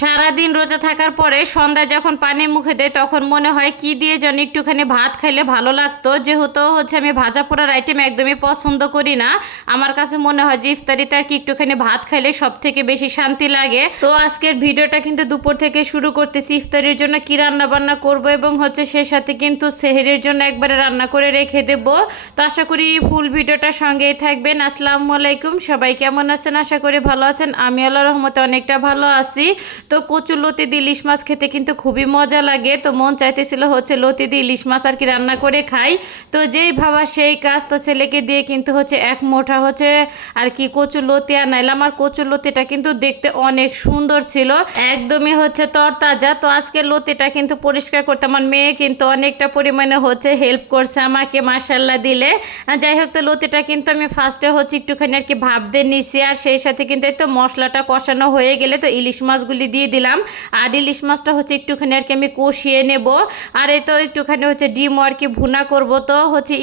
সারাদিন রোজা থাকার পরে সন্ধ্যায় যখন পানি মুখে দেয় তখন মনে হয় কি দিয়ে যেন একটুখানি ভাত খাইলে ভালো লাগতো। যেহেতু আমি ভাজা পোড়ার আইটেম একদমই পছন্দ করি না, আমার কাছে মনে হয় যে ইফতারিতে আর কি একটুখানি ভাত খাইলে সব থেকে বেশি শান্তি লাগে। তো আজকের ভিডিওটা কিন্তু দুপুর থেকে শুরু করতেছি। ইফতারির জন্য কি রান্না বান্না করব এবং সেই সাথে কিন্তু সেহরির জন্য একবারে রান্না করে রেখে দেব। তো আশা করি ফুল ভিডিওটার সঙ্গেই থাকবেন। আসসালামু আলাইকুম, সবাই কেমন আছেন? আশা করি ভালো আছেন। আমি আল্লাহর রহমতে অনেকটা ভালো আছি। তো কচুর লতি দিয়ে ইলিশ মাছ খেতে কিন্তু খুবই মজা লাগে। তো মন চাইতেছিল লতি দিয়ে ইলিশ মাছ আর কি রান্না করে খাই। তো যেই ভাবা সেই কাজ। তো ছেলেকে দিয়ে কিন্তু এক মোঠা আর কি কচুর লতি আনাইলাম। আর কচুর লতিটা কিন্তু দেখতে অনেক সুন্দর ছিল, একদমই তরতাজা। তো আজকে লতিটা কিন্তু পরিষ্কার করতে আমার মেয়ে কিন্তু অনেকটা পরিমাণে হেল্প করছে আমাকে, মাশাল্লাহ দিলে। যাই হোক, তো লতিটা কিন্তু আমি ফার্স্টে একটুখানি আর কি ভাপ দিয়ে নিছি। আর সেই সাথে কিন্তু এই তো মশলাটা কষানো হয়ে গেলে তো ইলিশ মাছগুলি দিয়ে দিলাম। আর ইলিশ মাছটা একটুখানি আর কি আমি কষিয়ে নেব। আর এই তো একটুখানি ডিমও আর কি ভুনা করব। তো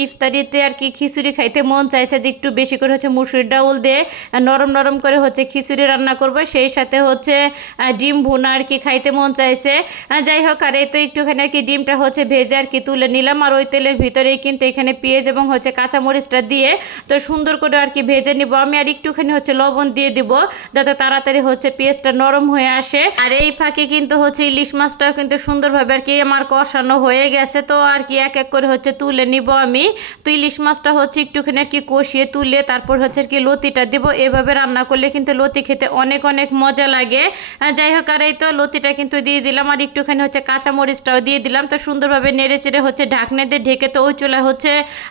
ইফতারিতে আর কি খিচুড়ি খাইতে মন চাইছে যে একটু বেশি করে মুসুরির ডাউল দিয়ে নরম নরম করে খিচুড়ি রান্না করব। সেই সাথে ডিম ভুনা আর কি খাইতে মন চাইছে। যাই হোক, আর এই তো একটুখানি আর কি ডিমটা ভেজে আর কি তুলে নিলাম। আর ওই তেলের ভিতরেই কিন্তু এখানে পেঁয়াজ এবং কাঁচামরিচটা দিয়ে তো সুন্দর করে আর কি ভেজে নিব আমি। আর একটুখানি লবণ দিয়ে দিব যাতে তাড়াতাড়ি পেঁয়াজটা নরম হয়ে আসে। আর এই ফাঁকে কিন্তু ইলিশ মাছটাও কিন্তু সুন্দরভাবে আর কি আমার কষানো হয়ে গেছে। তো আর কি এক এক করে তুলে নিব আমি। তো ইলিশ মাছটা একটুখানি আর কি কষিয়ে তুলে তারপর আর কি লতিটা দিব। এভাবে রান্না করলে কিন্তু লতি খেতে অনেক অনেক মজা লাগে। যাই হোক, আর এই তো লতিটা কিন্তু দিয়ে দিলাম। আর একটুখানি কাঁচামরিচটাও দিয়ে দিলাম। তো সুন্দরভাবে নেড়ে চেড়ে ঢাকনা দিয়ে ঢেকে তো ওই চুলা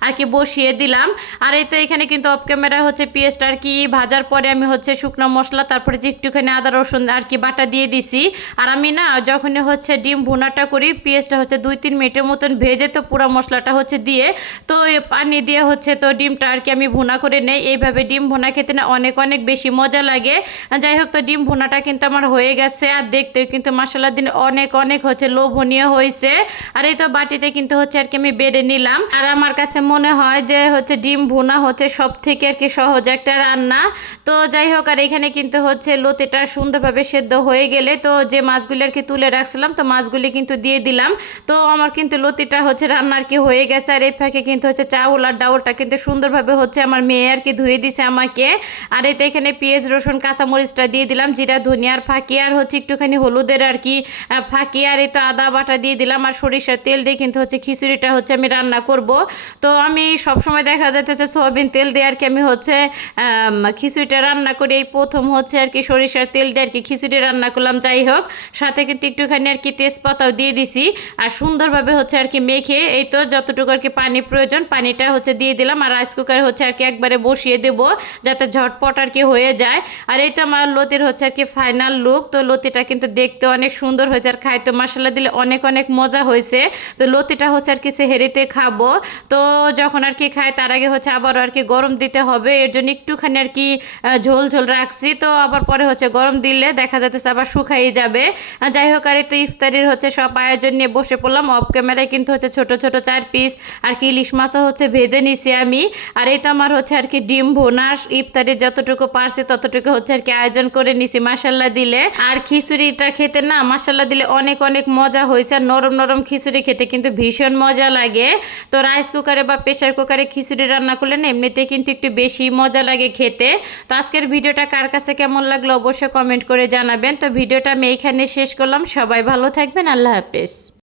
আর কি বসিয়ে দিলাম। আর এই তো এখানে কিন্তু অফ ক্যামেরা পেঁয়াজটা আর কি ভাজার পরে আমি শুকনো মশলা তারপরে যে একটুখানি আদা রসুন আর কি বাটা দিয়ে দিছি। আর আমি না যখনই ডিম ভুনাটা করি পেঁয়াজটা 2-3 মিনিটের মতন ভেজে তো পুরো মশলাটা দিয়ে তো পানি দিয়ে তো ডিমটা আর কি আমি ভুনা করে নেই। এইভাবে ডিম ভুনা খেতে না অনেক অনেক বেশি মজা লাগে। যাই হোক, তো ডিম ভুনাটা কিন্তু আমার হয়ে গেছে। আর দেখতেও কিন্তু মাশাআল্লাহ দিন অনেক অনেক লোভনীয় হয়েছে। আর এই তো বাটিতে কিন্তু আর কি আমি বেড়ে নিলাম। আর আমার কাছে মনে হয় যে ডিম ভুনা সব থেকে আর কি সহজ একটা রান্না। তো যাই হোক, আর এখানে কিন্তু লতিটা সুন্দরভাবে সেদ্ধ হয়ে গেলে তো যে মাছগুলি আর কি তুলে রাখছিলাম তো মাছগুলি কিন্তু দিয়ে দিলাম। তো আমার কিন্তু লতিটা রান্না আর কি হয়ে গেছে। আর এই ফাঁকে কিন্তু চাউল আর ডাউলটা কিন্তু সুন্দরভাবে আমার মেয়ে আর কি ধুয়ে দিছে আমাকে। আর এতে এখানে পেঁয়াজ রসুন কাঁচামরিচটা দিয়ে দিলাম, জিরা ধনিয়ার ফাঁকি আর একটুখানি হলুদের আর কি ফাঁকি। আর এই তো আদা বাটা দিয়ে দিলাম। আর সরিষার তেল দিয়ে কিন্তু খিচুড়িটা আমি রান্না করব। তো আমি সবসময় দেখা যাইতেছে সয়াবিন তেল দিয়ে আর কি আমি খিচুড়িটা রান্না করি। এই প্রথম আর কি সরিষার তেল দিয়ে আর কি খিচুড়ি রান্না করলাম। যাই হোক, সাথে কিন্তু একটুখানি আর কি তেজপাতাও দিয়ে দিছি। আর সুন্দরভাবে আর কি মেখে এই তো যতটুকু আর কি পানি প্রয়োজন পানিটা দিয়ে দিলাম। আর রাইস কুকার আর কি একবারে বসিয়ে দেব যাতে ঝটপট আর কি হয়ে যায়। আর এই তো আমার লতির আর কি ফাইনাল লুক। তো লতিটা কিন্তু দেখতে অনেক সুন্দর হয়েছে আর খাইতে মশলা দিলে অনেক অনেক মজা হয়েছে। তো লতিটা আর কি সেহরিতে খাবো। তো যখন আর কি খাই তার আগে আবারও আর কি গরম দিতে হবে, এর জন্য একটুখানি আর কি ঝোল ঝোল রাখছি। তো আবার পরে গরম দিলে দেখা যাচ্ছে আবার শুকাই যাবে। যাই হোক, আর তো ইফতারির সব আয়োজন নিয়ে বসে পড়লাম। অফ ক্যামেরায় কিন্তু ছোট ছোট 4 পিস আর কি ইলিশ মাছও ভেজে নিছি আমি। আর এই তো আমার আর কি ডিম ভুনা ইফতারির যতটুকু পারছি ততটুকু আর কি আয়োজন করে নিছি মাশাল্লাহ দিলে। আর খিচুড়িটা খেতে না মাশাল্লাহ দিলে অনেক অনেক মজা হয়েছে। আর নরম নরম খিচুড়ি খেতে কিন্তু ভীষণ মজা লাগে। তো রাইস কুকারে বা প্রেশার কুকারে খিচুড়ি রান্না করলে না এমনিতে কিন্তু একটু বেশি মজা লাগে খেতে। তো আজকের ভিডিওটা কার কাছে কেমন লাগলো অবশ্যই কমেন্ট করে জানাবেন। তো ভিডিওটা আমি এইখানে শেষ করলাম। সবাই ভালো থাকবেন। আল্লাহ হাফেজ।